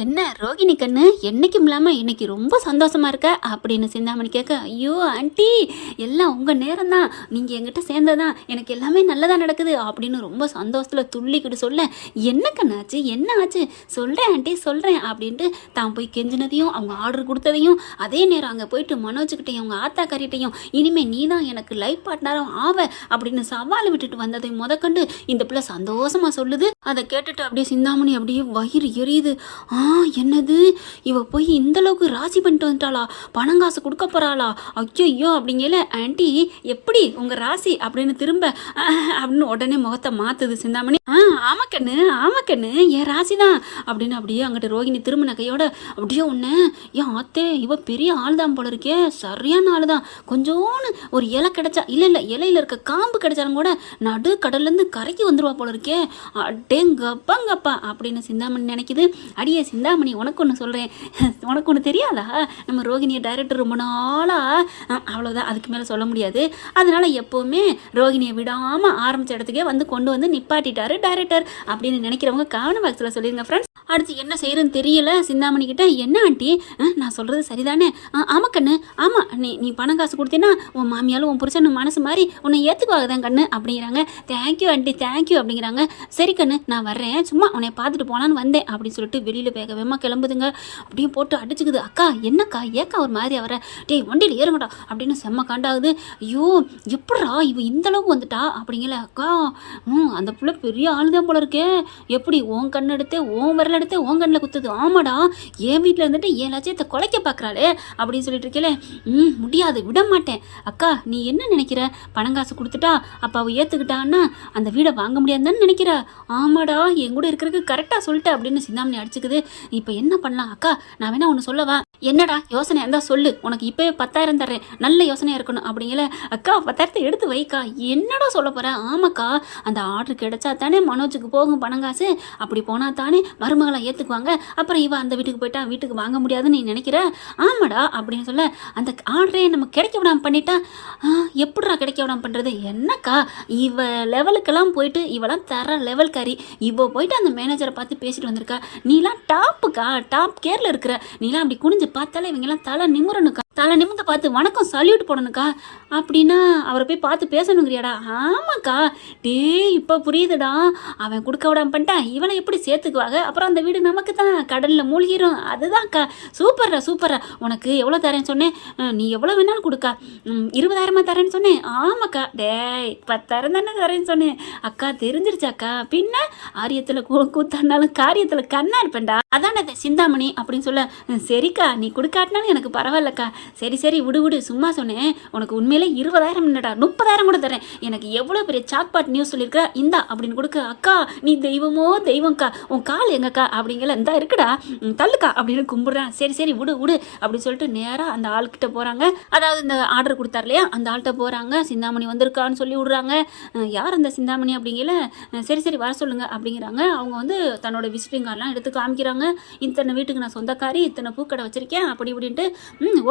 என்ன ரோகிணி கண்ணு என்னைக்கும் இல்லாமல் இன்னைக்கு ரொம்ப சந்தோஷமா இருக்க அப்படின்னு சிந்தாமணி கேட்க, ஐயோ ஆண்டி எல்லாம் உங்கள் நேரம் தான், நீங்கள் எங்கிட்ட சேர்ந்ததான் எனக்கு எல்லாமே நல்லதாக நடக்குது அப்படின்னு ரொம்ப சந்தோஷத்தில் துள்ளிக்கிட்டு சொல்ல, என்ன கண்ணாச்சு என்ன ஆச்சு சொல்கிறேன் ஆண்டி சொல்கிறேன் அப்படின்ட்டு தான் போய் கெஞ்சினதையும் அவங்க ஆர்டர் கொடுத்ததையும் அதே நேரம் அங்கே போயிட்டு மனோஜ்கிட்டையும் அவங்க ஆத்தாக்காரிட்டையும் இனிமேல் நீ தான் எனக்கு லைஃப் பார்ட்னராக ஆவ அப்படின்னு சவால் விட்டுட்டு வந்ததை முதற்கண்டு இந்த பிள்ளை சந்தோஷமாக சொல்லுது. அதை கேட்டுட்டு அப்படியே சிந்தாமணி அப்படியே வயிறு எரியுது. என்னது இவ போய் இந்த அளவுக்கு ராசி பண்ணிட்டு வந்துட்டாளா, பணங்காசு கொடுக்க போறாளா, ஐயோ அப்படிங்கல ஆண்டி எப்படி உங்க ராசி அப்படின்னு திரும்ப அப்படின்னு உடனே முகத்தை மாத்துது சிந்தாமணி. ஆமா கண்ணு என் ராசி தான் அப்படின்னு அப்படியே அங்கிட்ட ரோகிணி திரும்பின கையோட அப்படியே ஒன்று ஏன் ஆத்தே இவ பெரிய ஆள் தான் போல இருக்கே, சரியான ஆள் தான், கொஞ்சோன்னு ஒரு இலை கிடைச்சா இல்லை இலையில இருக்க காம்பு கிடைச்சாலும் கூட நடு கடல்லேருந்து கரைக்கு வந்துருவா போல இருக்கே, அடேங்கப்பாங்கப்பா அப்படின்னு சிந்தாமணி நினைக்குது. அடியே சிந்தாமணி உனக்கு ஒன்று சொல்கிறேன், உனக்கு ஒன்று தெரியாதா, நம்ம ரோகிணியை டைரக்டர் ரொம்ப நாளாக அவ்வளோதான், அதுக்கு மேலே சொல்ல முடியாது, அதனால் எப்போவுமே ரோகிணியை விடாமல் ஆரம்பித்த இடத்துக்கே வந்து கொண்டு வந்து நிப்பாட்டிட்டாரு டைரக்டர் அப்படின்னு நினைக்கிறவங்க கமெண்ட் பாக்ஸில் சொல்லிடுங்க ஃப்ரெண்ட்ஸ். அடுத்து என்ன செய்யறதுன்னு தெரியல சிந்தாமணி கிட்ட. என்ன ஆண்டி நான் சொல்கிறது சரிதானே, ஆமாம் கண்ணு ஆமாம், நீ பணம் காசு கொடுத்தீன்னா உன் மாமியாலும் உன் புருஷன் மனசு மாதிரி உன்னை ஏற்றுக்குவாங்க தான் கண்ணு அப்படிங்கிறாங்க. தேங்க்யூ ஆண்டி தேங்க்யூ அப்படிங்கிறாங்க. சரி கண்ணு நான் வர்றேன், சும்மா உன்னை பார்த்துட்டு போகலான்னு வந்தேன் அப்படின்னு சொல்லிட்டு வெளியில் வேகமாக கிளம்புதுங்க. அப்படியே போட்டு அடிச்சுக்குது. அக்கா என்னக்கா ஏக்கா ஒரு மாதிரி அவரை, டேய் வண்டியில் ஏறுங்கடா அப்படின்னு செம்ம காண்டாகுது. ஐயோ எப்படா இவ இந்த அளவுக்கு வந்துட்டா அப்படிங்கல. அக்கா அந்த பிள்ளை பெரிய ஆளுதான் போல இருக்கே, எப்படி உன் கண்ணு எடுத்து உன் விரல் எடுத்து உன் கண்ணில் குத்துது, ஆமாடா என் வீட்டில் இருந்துட்டு என் லட்சியத்தை குலைக்க பார்க்குறாளே அப்படின்னு சொல்லிட்டு இருக்கல. முடியாது விட மாட்டேன். அக்கா நீ என்ன நினைக்கிற, பணங்காசு கொடுத்துட்டா அப்போ அவள் ஏற்றுக்கிட்டான்னா அந்த வீடை வாங்க முடியாதுன்னு நினைக்கிற, ஆமாடா என் கூட இருக்கிறதுக்கு கரெக்டாக சொல்லிட்டு அப்படின்னு சிந்தாமணி அடிச்சுக்குது. இப்போ என்ன பண்ணலாம் அக்கா, நான் வேணா ஒன்று சொல்லவா, என்னடா யோசனை இருந்தால் சொல்லு, உனக்கு இப்போவே 10,000 தர்றேன், நல்ல யோசனையாக இருக்கணும் அப்படிங்கல. அக்கா 10,000 எடுத்து வைக்கா, என்னடா சொல்ல போகிறேன், ஆமாக்கா அந்த ஆர்டர் கிடைச்சா தானே மனோஜுக்கு போகும் பணங்காசு, அப்படி போனால் தானே மருமகளை ஏற்றுக்குவாங்க, அப்புறம் இவன் அந்த வீட்டுக்கு போயிட்டா வீட்டுக்கு வாங்க முடியாதுன்னு நீ நினைக்கிற, ஆமாடா அப்படின்னு சொல்ல, அந்த ஆர்டரே நம்ம கிடைக்க விடாமல் பண்ணிட்டா எப்படிடா கிடைக்க விடாமல் பண்ணுறது, என்னக்கா இவ லெவலுக்கெல்லாம் போயிட்டு இவெல்லாம் தர லெவல் காரி, இவ போயிட்டு அந்த மேனேஜரை பார்த்து பேசிட்டு வந்திருக்கா, நீலாம் டாப்புக்கா டாப் கேரில் இருக்கிற, நீலாம் அப்படி குனிஞ்சு பார்த்தாலே இவங்கெல்லாம் தலை நிமிரணுக்கா, தலை நிமிர்ந்து பார்த்து வணக்கம் சல்யூட் போடணுக்கா அப்படின்னா அவரை போய் பார்த்து பேசணுங்கிறியாடா, ஆமாக்கா டே இப்போ புரியுதுடா, அவன் கொடுக்க விடாம பண்ணிட்டான், இவனை எப்படி சேர்த்துக்குவாங்க, அப்புறம் அந்த வீடு நமக்கு தான் கடலில் மூழ்கிரும், அதுதான்க்கா சூப்பர்ரா உனக்கு எவ்வளோ தரேன்னு சொன்னேன், நீ எவ்வளோ வேணாலும் கொடுக்கா, 20,000 தரேன்னு சொன்னேன், ஆமாக்கா டேய் 10,000 தானே தரேன்னு சொன்னேன், அக்கா தெரிஞ்சிருச்சாக்கா, பின்ன ஆரியத்தில் கூத்தாடினாலும் காரியத்தில் கண்ணா இருப்பேன்டா, அதானே சிந்தாமணி அப்படின்னு சொல்ல, சரிக்கா நீ கொடுக்காட்டினாலும் எனக்கு பரவாயில்லக்கா, சரி விடு சும்மா சொன்னேன், உனக்கு உண்மையிலே 20,000 இல்லடா 30,000 கூட தரேன், எனக்கு எவ்வளோ பெரிய சாக்பாட் நியூஸ் சொல்லியிருக்கிற இந்தா அப்படின்னு கொடுக்க, அக்கா நீ தெய்வமோ தெய்வம்க்கா, உன் கால் எங்கக்கா அப்படிங்கல, இந்தா இருக்குடா தள்ளுக்கா அப்படின்னு கும்பிடுறேன், சரி விடு அப்படின்னு சொல்லிட்டு நேராக அந்த ஆள்கிட்ட போகிறாங்க, அதாவது இந்த ஆர்டர் கொடுத்தார் இல்லையா அந்த ஆள்கிட்ட போகிறாங்க, சிந்தாமணி வந்திருக்கான்னு சொல்லி விடுறாங்க. யார் அந்த சிந்தாமணி அப்படிங்கல, சரி வர சொல்லுங்க அப்படிங்கிறாங்க. அவங்க வந்து தன்னோட விசிட்டிங் கார்டெலாம் எடுத்து காமிக்கிறாங்க, இத்தனை வீட்டுக்கு நான் சொந்தக்காரி, இத்தனை பூக்கடை வச்சிருக்கேன் அப்படி இப்படின்ட்டு,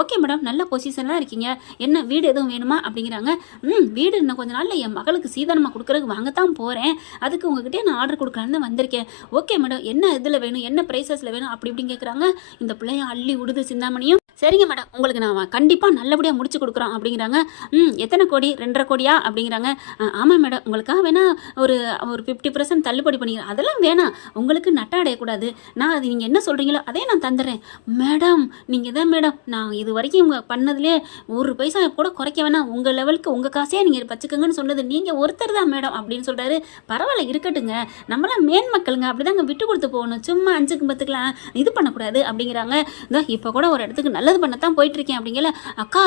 ஓகே மேடம் நல்ல பொசிஷன்லாம் இருக்கீங்க, என்ன வீடு எதுவும் வேணுமா அப்படிங்கிறாங்க. வீடு இன்னும் கொஞ்ச நாளில் என் மகளுக்கு சீதனமாக கொடுக்குறதுக்கு வாங்கத்தான் போகிறேன், அதுக்கு உங்ககிட்டே நான் ஆர்டர் கொடுக்கலான்னு வந்திருக்கேன், ஓகே மேடம் என்ன இதில் வேணும் என்ன ப்ரைஸஸில் வேணும் அப்படி இப்படின்னு கேட்குறாங்க. இந்த பிள்ளைய அள்ளி விடுது சிந்தாமணியும். சரிங்க மேடம் உங்களுக்கு நான் கண்டிப்பாக நல்லபடியாக முடிச்சு கொடுக்குறோம் அப்படிங்கிறாங்க. எத்தனை கோடி 2.5 கோடியா அப்படிங்கிறாங்க. ஆமாம் மேடம் உங்களுக்காக வேணால் ஒரு 50% தள்ளுபடி பண்ணிக்கிறேன், அதெல்லாம் வேணாம் உங்களுக்கு நட்டை அடையக்கூடாது, நான் அது நீங்கள் என்ன சொல்கிறீங்களோ அதே நான் தந்துடுறேன். மேடம் நீங்கள் தான் மேடம் நான் இது வரைக்கும் உங்கள் பண்ணதுலேயே ஒரு பைசா கூட குறைக்க வேணாம், உங்கள் லெவலுக்கு உங்கள் காசையே நீங்கள் வச்சுக்கோங்கன்னு சொன்னது நீங்கள் ஒருத்தர் தான் மேடம் அப்படின்னு சொல்கிறாரு. பரவாயில்ல இருக்கட்டுங்க, நம்மளாம் மேன் மக்களுங்க அப்படி தாங்க விட்டு கொடுத்து போகணும், சும்மா 5க்கு 10க்குலாம் இது பண்ணக்கூடாது அப்படிங்கிறாங்க. இந்த இப்போ கூட ஒரு இடத்துக்கு நல்லது பண்ணத்தான் போயிட்டுருக்கேன் அப்படிங்கல. அக்கா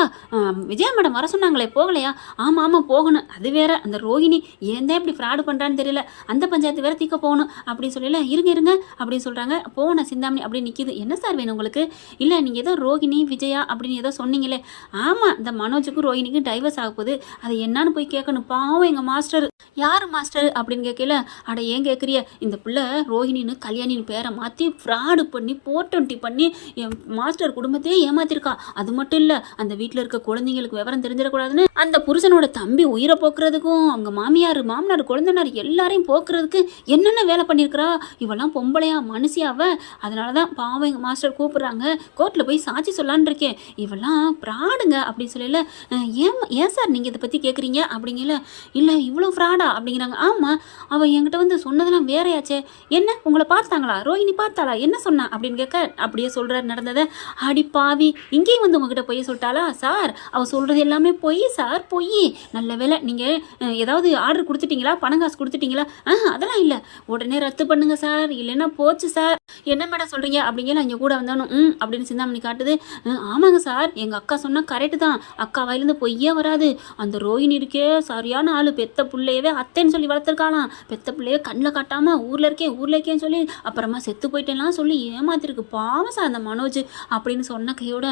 விஜயா மேடம் வர சொன்னாங்களே போகலையா, ஆமாம் போகணும், அது வேற அந்த ரோகிணி ஏன் தான் இப்படி ஃப்ராடு பண்ணுறான்னு தெரியல, அந்த பஞ்சாயத்து வேற தீக்க போகணும் அப்படின்னு சொல்லல, இருங்க அப்படின்னு சொல்கிறாங்க. போன சிந்தாமணி அப்படி நிற்கிது. என்ன சார் வேணும் உங்களுக்கு, இல்லை நீங்கள் ஏதோ ரோகிணி விஜயா அப்படின்னு ஏதோ சொன்னீங்களே, ஆமாம் இந்த மனோஜுக்கும் ரோகிணிக்கும் டைவர்ஸ் ஆக போகுது, அதை என்னன்னு போய் கேட்கணும், பாவம் எங்கள் மாஸ்டர். யார் மாஸ்டர் அப்படின்னு கேட்கல, அட ஏன் கேட்குறிய, இந்த பிள்ளை ரோஹிணின்னு கல்யாணின்னு பேரை மாற்றி ஃப்ராடு பண்ணி 420 பண்ணி என் மாஸ்டர் குடும்பத்தையே ஏமாத்திருக்கா, அது மட்டும் இல்லை அந்த வீட்டில் இருக்க குழந்தைங்களுக்கு விவரம் தெரிஞ்சிடக்கூடாதுன்னு அந்த புருஷனோட தம்பி உயிரை போக்குறதுக்கும் அவங்க மாமினார் குழந்தைனார் எல்லாரையும் போக்குறதுக்கு என்னென்ன வேலை பண்ணியிருக்கிறா, இவெல்லாம் பொம்பளையா மனுஷியாவ, அதனால தான் பாவம் எங்கள் மாஸ்டர் கூப்பிட்றாங்க, கோர்ட்டில் போய் சாட்சி சொல்லான்னு இருக்கேன். இவெல்லாம் ஃப்ராடுங்க அப்படின்னு சொல்லல. ஏன் சார் நீங்கள் இதை பற்றி கேட்குறீங்க அப்படிங்கல. இல்லை இவ்வளோ ஃப்ராடா அப்படிங்கிறாங்க. ஆமாம், அவள் என்கிட்ட வந்து சொன்னதெல்லாம் வேறையாச்சே. என்ன உங்களை பார்த்தாங்களா, ரோஹிணி பார்த்தாளா, என்ன சொன்னா அப்படின்னு கேட்க அப்படியே சொல்கிறார் நடந்ததை. அடி பாவி, இங்கேயும் வந்து உங்ககிட்ட பொய் சொல்லிட்டாளா சார்? அவள் சொல்கிறது எல்லாமே பொய் சார், பொய். நல்ல வேலை நீங்கள் ஏதாவது ஆர்டர் கொடுத்துட்டீங்களா, பணம் காசு கொடுத்துட்டீங்களா? அதெல்லாம் இல்லை, உடனே ரத்து பண்ணுங்க சார், இல்லைன்னா போச்சு சார். என்ன மேடம் சொல்கிறீங்க அப்படிங்கிற இங்கே கூட வந்தாலும் அப்படின்னு சிந்தாமணி காட்டுது. ஆமாங்க சார், எங்கள் அக்கா சொன்னால் கரெக்டு தான், அக்கா வாயிலேருந்து பொய்யே வராது. அந்த ரோஹிணி இருக்கே சரியான ஆள், பெத்த பிள்ளையவே அத்தைன்னு சொல்லி வளர்த்துருக்காளாம். பெத்த பிள்ளைய கண்ணில் காட்டாமல் ஊரில் இருக்கேன்னு சொல்லி அப்புறமா செத்து போயிட்டேலாம் சொல்லி ஏமாத்திருக்கு. பாவம் சார் அந்த மனோஜ் அப்படின்னு சொன்ன கையோட,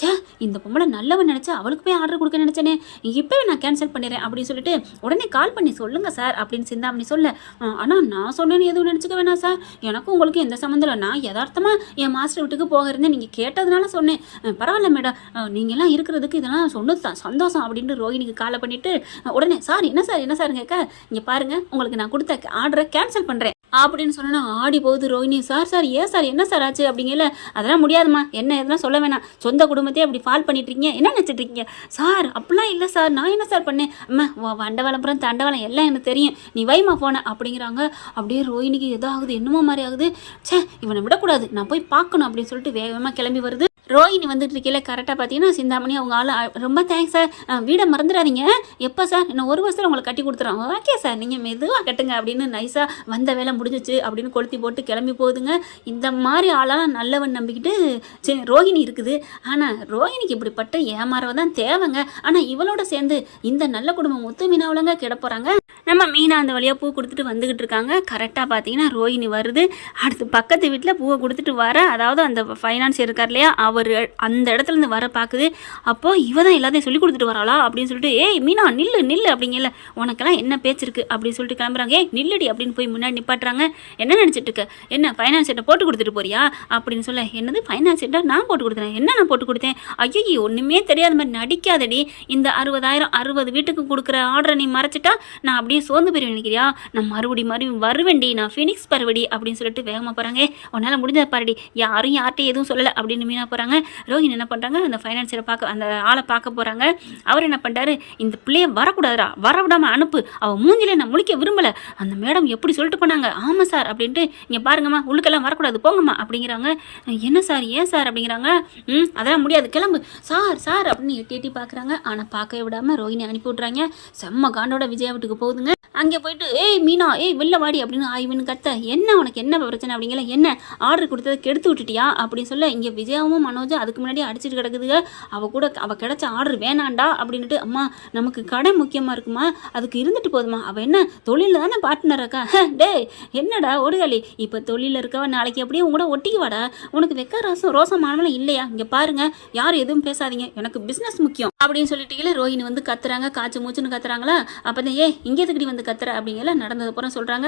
சே இந்த பொம்பளை நல்லவன் நினச்சா அவளுக்கு போய் ஆர்டர் கொடுக்க நினச்சேனே, இப்போவே நான் கேன்சல் பண்ணிடுறேன் அப்படின்னு சொல்லிட்டு உடனே கால் பண்ணி சொல்லுங்கள் சார் அப்படின்னு சிந்தாமணி சொல்ல. ஆனால் நான் சொன்னேன்னு எதுவும் நினச்சிக்க வேணாம் சார், எனக்கும் உங்களுக்கு எந்த சம்மந்தம் இல்லை. நான் யதார்த்தமாக என் மாஸ்டர் வீட்டுக்கு போக இருந்தேன், நீங்கள் கேட்டதுனால சொன்னேன். பரவாயில்ல மேடம், நீங்கள்லாம் இருக்கிறதுக்கு இதெல்லாம் சொன்னது தான் சந்தோஷம் அப்படின்ட்டு ரோஹிணிக்கு காலை பண்ணிவிட்டு உடனே சார் என்ன சார் கேட்க, இங்கே பாருங்கள் உங்களுக்கு நான் கொடுத்த ஆர்டரை கேன்சல் பண்ணுறேன் அப்படின்னு சொன்னா ஆடி போகுது ரோஹிணி. சார் ஏன் சார் என்ன சார் ஆச்சு அப்படிங்கல. அதெல்லாம் முடியாதுமா, என்ன எதுனா சொல்ல வேணாம், சொந்த குடும்பத்தையே அப்படி ஃபால் பண்ணிட்டு இருக்கீங்க, என்ன நினச்சிட்டு இருக்கீங்க சார்? அப்படிலாம் இல்லை சார், நான் என்ன சார் பண்ணேன்? அம்மா வண்டவளம்புறம் தண்டவளம் எல்லாம் எனக்கு தெரியும், நீ வைமா போன அப்படிங்கிறாங்க. அப்படியே ரோஹிணிக்கு எதாகுது, என்னமோ மாதிரி ஆகுது. சே இவனை விடக்கூடாது, நான் போய் பார்க்கணும் அப்படின்னு சொல்லிட்டு வேகமாக கிளம்பி வருது. ரோஹிணி வந்துட்டு இருக்கல கரெக்டாக பார்த்தீங்கன்னா சிந்தாமணி அவங்க ஆள், ரொம்ப தேங்க்ஸ் சார், வீடை மறந்துடாதீங்க, எப்போ சார் இன்னும் ஒரு வருஷத்தில் உங்களுக்கு கட்டி கொடுத்துறோம். ஓகே சார் நீங்கள் மெதுவாக கட்டுங்க அப்படின்னு நைஸாக வந்த வேலை முடிஞ்சிச்சு அப்படின்னு கொளுத்தி போட்டு கிளம்பி போகுதுங்க. இந்த மாதிரி ஆளாக நல்லவன் நம்பிக்கிட்டு சரி ரோஹிணி இருக்குது. ஆனால் ரோஹிணிக்கு இப்படிப்பட்ட ஏமாறவ தான் தேவைங்க. ஆனால் இவளோட சேர்ந்து இந்த நல்ல குடும்பம் முத்து மீனாவிலங்க கிட போகிறாங்க. நம்ம மீனா அந்த வழியாக பூ கொடுத்துட்டு வந்துக்கிட்டு இருக்காங்க. கரெக்டாக பார்த்தீங்கன்னா ரோஹிணி வருது. அடுத்து பக்கத்து வீட்டில் பூவை கொடுத்துட்டு வர, அதாவது அந்த ஃபைனான்ஸ் இருக்கார் இல்லையா, அவர் அந்த இடத்துலேருந்து வர பார்க்குது. அப்போது இவ தான் எல்லாத்தையும் சொல்லி கொடுத்துட்டு வராளா அப்படின்னு சொல்லிட்டு, ஏய் மீனா நில்லு அப்படிங்கல, உனக்கெல்லாம் என்ன பேச்சு இருக்குது அப்படின்னு சொல்லிட்டு கிளம்புறாங்க. ஏய் நில்லுடி அப்படின்னு போய் முன்னாடி நிப்பாட்டுறாங்க. என்ன நினச்சிட்டு இருக்க, என்ன ஃபைனான்ஸ் செட்டை போட்டு கொடுத்துட்டு போறியா அப்படின்னு சொல்ல. என்னது ஃபைனான்ஸ் செட்டை நான் போட்டு கொடுத்தேன், என்ன நான் போட்டு கொடுத்தேன்? ஐயோ ஒன்றுமே தெரியாத மாதிரி நடிக்காதடி, இந்த 60,000 60 வீட்டுக்கு கொடுக்குற ஆர்டரை நீ மறைச்சிட்டா நான் அப்படியே சோர்ந்து போய் நினைக்கிறியா? நான் மறுபடியும் வருவேண்டி, நான் ஃபினிக்ஸ் பருவடி அப்படின்னு சொல்லிட்டு வேகமாக போகிறாங்க. உன்னால் முடிஞ்ச பாருடி, யாரும் யார்கிட்டையும் எதுவும் சொல்லலை அப்படின்னு மீனா போகிறாங்க. ரோஹிணி என்ன பண்ணுறாங்க, அந்த ஃபைனான்ஸரை பார்க்க, அந்த ஆளை பார்க்க போகிறாங்க. அவர் என்ன பண்ணுறாரு, இந்த பிள்ளைய வரக்கூடாதுடா, வர விடாமல் அனுப்பு, அவள் மூஞ்சிலே நான் முழிக்க விரும்பலை, அந்த மேடம் எப்படி சொல்லிட்டு போனாங்க. ஆமாம் சார் அப்படின்ட்டு, இங்கே பாருங்கம்மா உள்ளுக்கெல்லாம் வரக்கூடாது போங்கம்மா அப்படிங்கிறாங்க. என்ன சார் ஏன் சார் அப்படிங்கிறாங்க. அதெல்லாம் முடியாது கிளம்பு சார் அப்படின்னு எட்டி பார்க்குறாங்க. ஆனால் பார்க்க விடாமல் ரோஹிணி அனுப்பி விட்றாங்க. செம்ம காண்டோட விஜயா வீட்டுக்கு போகுதுங்க. அங்கே போயிட்டு ஏய் மீனா வெளில வாடி அப்படின்னு ஆய்வுன்னு கத்த. என்ன உனக்கு என்ன பிரச்சனை அப்படிங்கிற, என்ன ஆர்டர் கொடுத்ததை கெடுத்து விட்டுட்டியா அப்படின்னு சொல்ல. இங்கே விஜயாவும் மனோஜும் அதுக்கு முன்னாடி அடிச்சுட்டு கிடக்குதுங்க. அவள் கிடைச்ச ஆர்டர் வேணாண்டா அப்படின்ட்டு, அம்மா நமக்கு கடை முக்கியமாக இருக்குமா, அதுக்கு இருந்துட்டு போதுமா, அவள் என்ன தொழிலில் தானே பார்ட்னர் இருக்கா. டே என்னடா ஒடுகாலி, இப்போ தொழிலில் இருக்கவ நாளைக்கு அப்படியே உங்களோட ஒட்டிக்குவாடா, உனக்கு வெக்க ரோசமானவெல்லாம் இல்லையா? இங்கே பாருங்க யாரும் எதுவும் பேசாதீங்க, எனக்கு பிஸ்னஸ் முக்கியம் அப்படின்னு சொல்லிட்டு ரோஹிணி வந்து கத்துறாங்க. காய்ச்சி மூச்சுன்னு கத்துறாங்களா. அப்போ தான் இங்கே எதுக்கடி வந்து கத்துற அப்படிங்கிற நடந்ததுக்கப்புறம் சொல்கிறாங்க.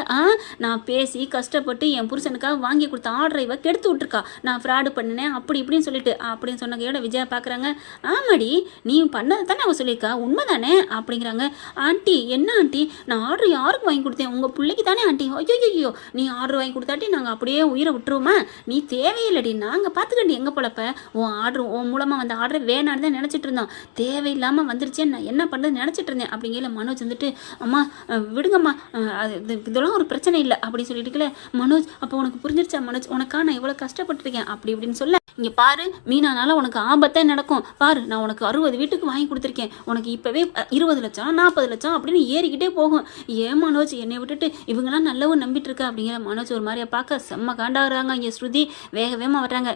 நான் பேசி கஷ்டப்பட்டு என் புருஷனுக்காக வாங்கி கொடுத்த ஆர்டரை இவ கெடுத்து விட்டுருக்கா, நான் ஃப்ராடு பண்ணினேன் அப்படி இப்படின்னு சொல்லிட்டு அப்படின்னு சொன்ன கையோட விஜயா பார்க்குறாங்க. ஆமாடி நீ பண்ணதை தானே அவள் சொல்லியிருக்கா, உண்மை தானே அப்படிங்கிறாங்க. ஆண்டி என்ன ஆண்டி, நான் ஆர்டர் யாருக்கு வாங்கி கொடுத்தேன், உங்கள் பிள்ளைக்கு தானே ஆண்டி. ஐயோ நீ ஆர்டர் வாங்கி கொடுத்தாட்டி நாங்கள் அப்படியே உயிரை விட்டுருவோமா, நீ தேவையில்லடி, நாங்கள் பார்த்துக்கண்டி எங்கே பொழப்ப, உன் மூலமாக வந்த ஆர்டரை வேணான்னு தான் நினச்சிட்டு இருந்தோம், தேவையில்லாமல் வந்துருச்சேன்னு நான் என்ன பண்ணுறது நினச்சிட்டு இருந்தேன் அப்படிங்கிற. மனோஜ் வந்துட்டு அம்மா விடுங்கம்மா, இதெல்லாம் ஒரு பிரச்சனை இல்லை அப்படி சொல்லிட்டுக்கல. மனோஜ் அப்போ உனக்கு புரிஞ்சிருச்சா மனோஜ், உனக்கா நான் எவ்வளோ கஷ்டப்பட்டுருக்கேன் அப்படி இப்படின்னு சொல்ல. இங்கே பாரு மீனானால உனக்கு ஆபத்தே நடக்கும் பாரு, நான் உனக்கு 60 வீட்டுக்கு வாங்கி கொடுத்துருக்கேன், உனக்கு இப்போவே 20 லட்சம் 40 லட்சம் அப்படின்னு ஏறிக்கிட்டே போகும். ஏன் மனோஜ் என்னை விட்டுட்டு இவங்கெல்லாம் நல்லவும் நம்பிட்டு இருக்கா அப்படிங்கிற. மனோஜ் ஒரு மாதிரியா பார்க்க செம்ம காண்டாகிறாங்க. இங்கே ஸ்ருதி வேகமாக வர்றாங்க.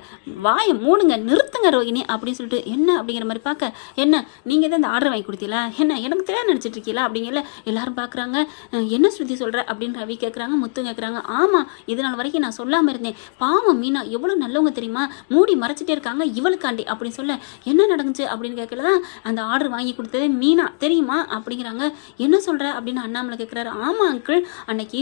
வாயை மூடுங்க நிறுத்துங்க ரோஹிணி அப்படின்னு சொல்லிட்டு. என்ன அப்படிங்கிற மாதிரி பார்க்க, என்ன நீங்கள் தான் இந்த ஆர்டர் வாங்கி கொடுத்தீங்களா, என்ன எனக்கு தெரியாது நினச்சிட்டு இருக்கீங்களா அப்படிங்கிற. எல்லாரும் பார்க்குறாங்க. என்ன ஸ்ருதி சொல்கிற அப்படின்னு ரவி கேட்குறாங்க. முத்து கேட்குறாங்க. ஆமாம் இது நாள் வரைக்கும் நான் சொல்லாமல் இருந்தேன், பாவம் மீனா எவ்வளோ நல்லவங்க தெரியுமா, மூடி மறைச்சிட்டே இருக்காங்க இவளுக்காண்டி அப்படின்னு சொல்ல. என்ன நடந்துச்சு அப்படின்னு கேட்கல தான் அந்த ஆர்டர் வாங்கி கொடுத்தது மீனா தெரியுமா அப்படிங்கிறாங்க. என்ன சொல்கிற அப்படின்னு அண்ணாமலை கேட்குறாரு. ஆமாம் அங்கிள், அன்னைக்கு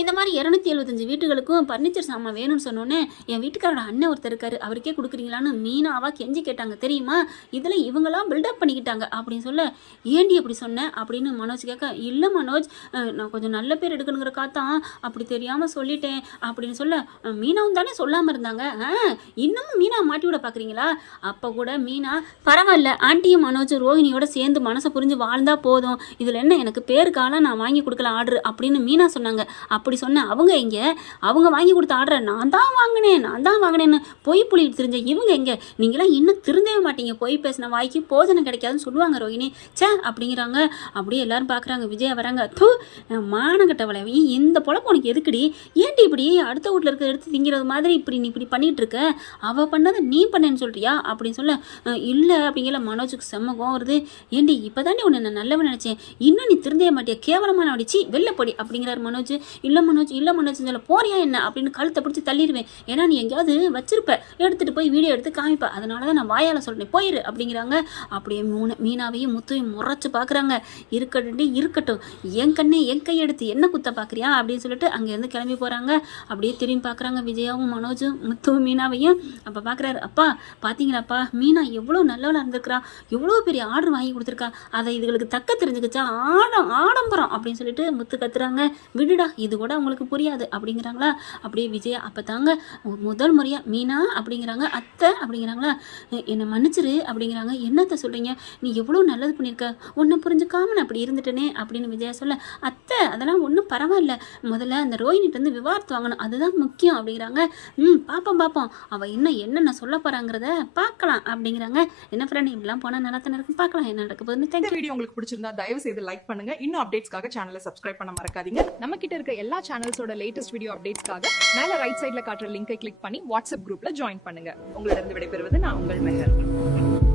இந்த மாதிரி 275 வீட்டுகளுக்கும் ஃபர்னிச்சர் சாமான் வேணும்னு சொன்னோன்னே என் வீட்டுக்காரோட அண்ணன் ஒருத்தர் இருக்காரு, அவருக்கே கொடுக்குறீங்களான்னு மீனாவா கெஞ்சி கேட்டாங்க தெரியுமா. இதில் இவங்களாம் பில்டப் பண்ணிக்கிட்டாங்க அப்படின்னு சொல்ல, ஏண்டி அப்படி சொன்னேன் அப்படின்னு மனோஜ் கேட்க, இல்லை மனோஜ், நான் கொஞ்சம் நல்ல பேர் எடுக்கணுங்கிறக்காத்தான் அப்படி தெரியாமல் சொல்லிட்டேன் அப்படின்னு சொல்ல, மீனாவும் தானே சொல்லாமல் இருந்தாங்க, இன்னமும் மீனா மாட்டி விட பார்க்குறீங்களா. அப்போ கூட மீனா, பரவாயில்ல ஆண்டியும் மனோஜ் ரோஹிணியோட சேர்ந்து மனசை புரிஞ்சு வாழ்ந்தா போதும், இதில் என்ன எனக்கு பேருக்கால நான் வாங்கி கொடுக்கல ஆர்டர் அப்படின்னு மீனா சொன்னாங்க. அப்படி சொன்ன அவங்க எங்கே, அவங்க வாங்கி கொடுத்த ஆர்டரை நான் தான் வாங்கினேன்னு பொய் புள்ளிட்டு தெரிஞ்ச இவங்க எங்கே. நீங்களாம் இன்னும் திருந்தவே மாட்டீங்க, பொய் பேசின வாய்க்கு போஜனம் கிடைக்காதுன்னு சொல்லுவாங்க ரோஹிணி. சே அப்படிங்கிறாங்க. அப்படியே எல்லாரும் பார்க்குறாங்க. விஜயா வராங்க. மானங்கட்டவளை, இந்த பொழப்பு உனக்கு எதுக்குடி, ஏன்டி இப்படி அடுத்த வீட்டில் இருக்க எடுத்து திங்கிறது மாதிரி நீ இப்படி பண்ணிட்டு இருக்க, அவள் பண்ணதை நீ பண்ணேன்னு சொல்றியா அப்படின்னு சொல்ல, இல்லை அப்படிங்கிற மனோஜுக்கு செம்ம கோவம் வருது. ஏண்டி இப்போதாண்டி உன்னை நான் நல்லவன் நினச்சேன், இன்னும் நீ திருந்தவே மாட்டியா, கேவலமான அடிச்சு வெளில போடி அப்படிங்கிறார் மனோஜ். இல்லை மனோஜ் சொல்ல, போறியா என்ன அப்படின்னு கழுத்தை பிடிச்சி தள்ளிடுவேன், ஏன்னா நீ எங்கேயாவது வச்சிருப்ப, எடுத்துகிட்டு போய் வீடியோ எடுத்து காமிப்ப, அதனால தான் நான் வாயால் சொல்கிறேன், போயிரு அப்படிங்கிறாங்க. அப்படியே மீனாவையும் முத்துவையும் முறைச்சு பார்க்குறாங்க. இருக்கட்டும், என் கண்ணே என் கையெடுத்து என்ன குத்த பார்க்குறியா அப்படின்னு சொல்லிட்டு அங்கேருந்து கிளம்பி போகிறாங்க. அப்படியே திரும்பி பார்க்குறாங்க விஜயாவும் மனோஜும் முத்துவும் மீனாவையும். அப்போ பார்க்குறாரு, அப்பா பார்த்தீங்களாப்பா, மீனா எவ்வளோ நல்லவளாக இருந்திருக்கிறா, எவ்வளோ பெரிய ஆர்டர் வாங்கி கொடுத்துருக்கா, அதை இதுகளுக்கு தக்க தெரிஞ்சுக்கிச்சா, ஆடம்பரம் அப்படின்னு சொல்லிட்டு முத்து கத்துறாங்க. விடுடா, இது கூட அவங்களுக்கு புரியாது அப்படிங்கிறாங்களா. அப்படியே விஜயா அப்போ தாங்க முதல் முறையாக மீனா அப்படிங்கிறாங்க, அத்தை அப்படிங்கிறாங்களா, என்னை மன்னிச்சிரு அப்படிங்கிறாங்க. என்னத்தை சொல்கிறீங்க, நீ எவ்வளோ நல்லது பண்ணியிருக்க, ஒன்றை புரிஞ்சுக்காம நான் அப்படி இருந்துட்டேனே அப்படின்னு விஜயா சொல்ல, அத்தை அதெல்லாம் ஒன்றும் பரவாயில்ல, முதல்ல அந்த ரோஹினிட்டு விவாதத்து வாங்கணும், அதுதான் முக்கியம் அப்படிங்கிறாங்க. பார்ப்போம் அவள் இன்னும் என்னென்ன சொல்ல போகிறாங்கிறத பார்க்கலாம் அப்படிங்கிறாங்க. என்ன ஃப்ரெண்ட், இப்படிலாம் போனால் நல்லா தானே இருக்கும், பார்க்கலாம் என்ன நடக்க போகுதுன்னு. இந்த வீடியோ உங்களுக்கு பிடிச்சிருந்தா தயவு செய்து லைக் பண்ணுங்க. இன்னும் அப்டேட்ஸ்க்காக சேனலை சப்ஸ்கிரைப் பண்ண மறக்காதீங்க. நம்ம கிட்ட இருக்க எல்லா சேனல்ஸோட லேட்டஸ்ட் வீடியோ அப்டேட்ஸ்க்காக மேல ரைட் சைட்ல காட்டுற லிங்கை கிளிக் பண்ணி வாட்ஸ்அப் குரூப்ல ஜாயின் பண்ணுங்க. உங்களிடம் விடைபெறுவது நான் உங்கள் மெஹர்.